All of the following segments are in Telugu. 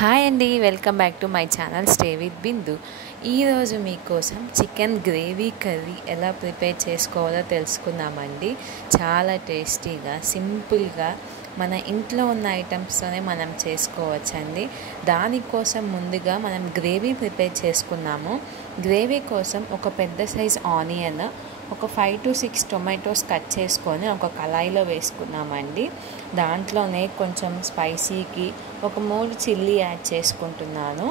హాయ్ అండి, welcome back to my channel stay with Bindu. ఈరోజు మీకోసం చికెన్ గ్రేవీ కర్రీ ఎలా ప్రిపేర్ చేసుకోవాలో తెలుసుకుందామండి. చాలా టేస్టీగా, సింపుల్గా మన ఇంట్లో ఉన్న ఐటమ్స్తోనే మనం చేసుకోవచ్చండి. దానికోసం ముందుగా మనం గ్రేవీ ప్రిపేర్ చేసుకున్నాము. గ్రేవీ కోసం ఒక పెద్ద సైజ్ ఆనియన్, ఒక 5 to 6 టొమాటోస్ కట్ చేసుకొని ఒక కళాయిలో వేసుకున్నామండి. దాంట్లోనే కొంచెం స్పైసీకి ఒక 3 చిల్లీ యాడ్ చేసుకుంటున్నాను.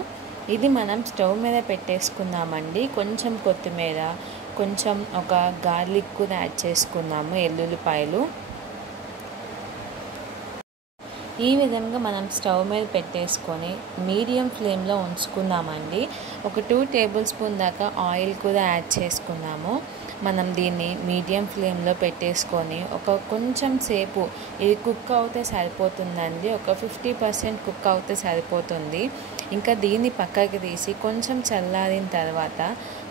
ఇది మనం స్టవ్ మీద పెట్టేసుకున్నామండి. కొంచెం కొత్తిమీర, కొంచెం ఒక గార్లిక్ కూడా యాడ్ చేసుకున్నాము, ఎల్లుల్లిపాయలు. ఈ విధంగా మనం స్టవ్ మీద పెట్టేసుకొని మీడియం ఫ్లేమ్లో ఉంచుకున్నామండి. ఒక 2 టేబుల్ స్పూన్ దాకా ఆయిల్ కూడా యాడ్ చేసుకున్నాము. మనం దీన్ని మీడియం ఫ్లేమ్లో పెట్టేసుకొని కొంచెం సేపు ఇది కుక్ అవుతే సరిపోతుందండి. ఒక 50% కుక్ అవుతే సరిపోతుంది. ఇంకా దీన్ని పక్కకి తీసి కొంచెం చల్లారిన తర్వాత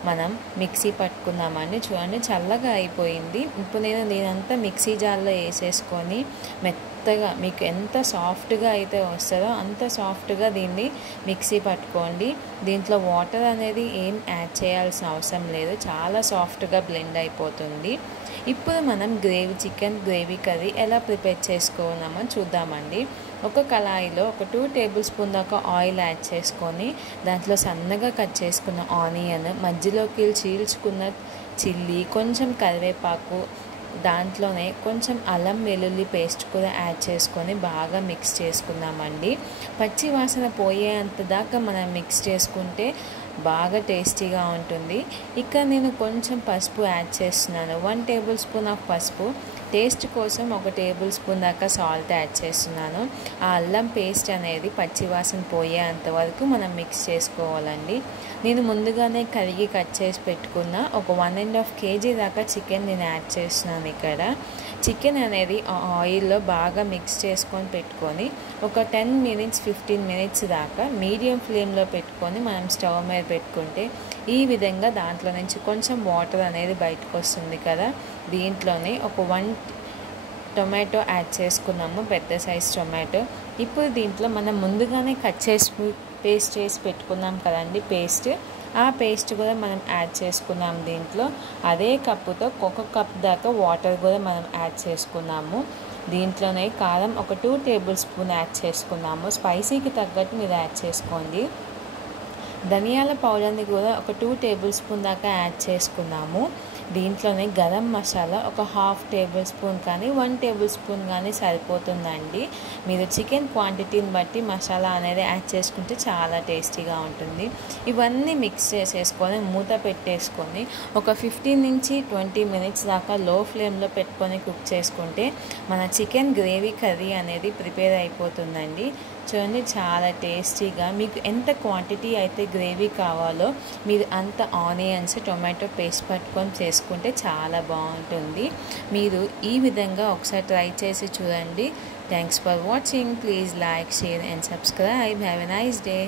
మనం మిక్సీ పట్టుకుందామండి. చూడండి, చల్లగా అయిపోయింది. ఇప్పుడు నేను దీనంతా మిక్సీ జార్లో వేసేసుకొని మెత్తగా, మీకు ఎంత సాఫ్ట్గా అయితే వస్తుందో అంత సాఫ్ట్గా దీన్ని మిక్సీ పట్టుకోండి. దీంట్లో వాటర్ అనేది ఏం యాడ్ చేయాల్సిన అవసరం లేదు, చాలా సాఫ్ట్గా బ్లెండ్ అయిపోతుంది. ఇప్పుడు మనం చికెన్ గ్రేవీ కర్రీ ఎలా ప్రిపేర్ చేసుకున్నామో చూద్దామండి. ఒక కళాయిలో ఒక 2 టేబుల్ స్పూన్ దాకా ఆయిల్ యాడ్ చేసుకొని దాంట్లో సన్నగా కట్ చేసుకున్న ఆనియన్, మధ్యలోకి చీల్చుకున్న చిల్లీ, కొంచెం కరివేపాకు, దాంట్లోనే కొంచెం అల్లం వెల్లుల్లి పేస్ట్ కూడా యాడ్ చేసుకొని బాగా మిక్స్ చేసుకుందామండి. పచ్చి వాసన పోయేంత దాకా మనం మిక్స్ చేసుకుంటే బాగా టేస్టీగా ఉంటుంది. ఇక్కడ నేను కొంచెం పసుపు యాడ్ చేస్తున్నాను, 1 టేబుల్ స్పూన్ ఆఫ్ పసుపు. టేస్ట్ కోసం 1 టేబుల్ స్పూన్ దాకా సాల్ట్ యాడ్ చేస్తున్నాను. ఆ అల్లం పేస్ట్ అనేది పచ్చివాసన పోయేంత వరకు మనం మిక్స్ చేసుకోవాలండి. నేను ముందుగానే కడిగి కట్ చేసి పెట్టుకున్న ఒక 1.5 kg దాకా చికెన్ నేను యాడ్ చేస్తున్నాను. ఇక్కడ చికెన్ అనేది ఆయిల్లో బాగా మిక్స్ చేసుకొని పెట్టుకొని ఒక 10 minutes 15 minutes దాకా మీడియం ఫ్లేమ్లో పెట్టుకొని మనం స్టవ్ మీద పెట్టుకుంటే ఈ విధంగా దాంట్లో నుంచి కొంచెం వాటర్ అనేది బయటకు వస్తుంది కదా. దీంట్లోనే ఒక 1 టొమాటో యాడ్ చేసుకున్నాము, పెద్ద సైజ్ టొమాటో. ఇప్పుడు దీంట్లో మనం ముందుగానే కట్ చేసి పేస్ట్ చేసి పెట్టుకున్నాం కదండి, ఆ పేస్ట్ కూడా మనం యాడ్ చేసుకున్నాం. దీంట్లో అదే కప్పుతో 1 కప్ దాకా వాటర్ కూడా మనం యాడ్ చేసుకున్నాము. దీంట్లోనే కారం ఒక 2 టేబుల్ స్పూన్ యాడ్ చేసుకున్నాము. స్పైసీకి తగ్గట్టు మీరు యాడ్ చేసుకోండి. ధనియాల పౌడర్ని కూడా ఒక 2 టేబుల్ స్పూన్ దాకా యాడ్ చేసుకున్నాము. దీంట్లోనే గరం మసాలా ఒక 1/2 టేబుల్ స్పూన్ కానీ 1 టేబుల్ స్పూన్ కానీ సరిపోతుందండి. మీరు చికెన్ క్వాంటిటీని బట్టి మసాలా అనేది యాడ్ చేసుకుంటే చాలా టేస్టీగా ఉంటుంది. ఇవన్నీ మిక్స్ చేసేసుకొని మూత పెట్టేసుకొని ఒక 15 నుంచి 20 minutes దాకా లో ఫ్లేమ్లో పెట్టుకొని కుక్ చేసుకుంటే మన చికెన్ గ్రేవీ కర్రీ అనేది ప్రిపేర్ అయిపోతుందండి. చూడండి, చాలా టేస్టీగా, మీకు ఎంత క్వాంటిటీ అయితే గ్రేవీ కావాలో మీరు అంత ఆనియన్స్, టొమాటో పేస్ట్ పట్టుకొని చేసుకుంటే చాలా బాగుంటుంది. మీరు ఈ విధంగా ఒకసారి ట్రై చేసి చూడండి. Thanks for watching. Please like, share and subscribe. Have a nice day.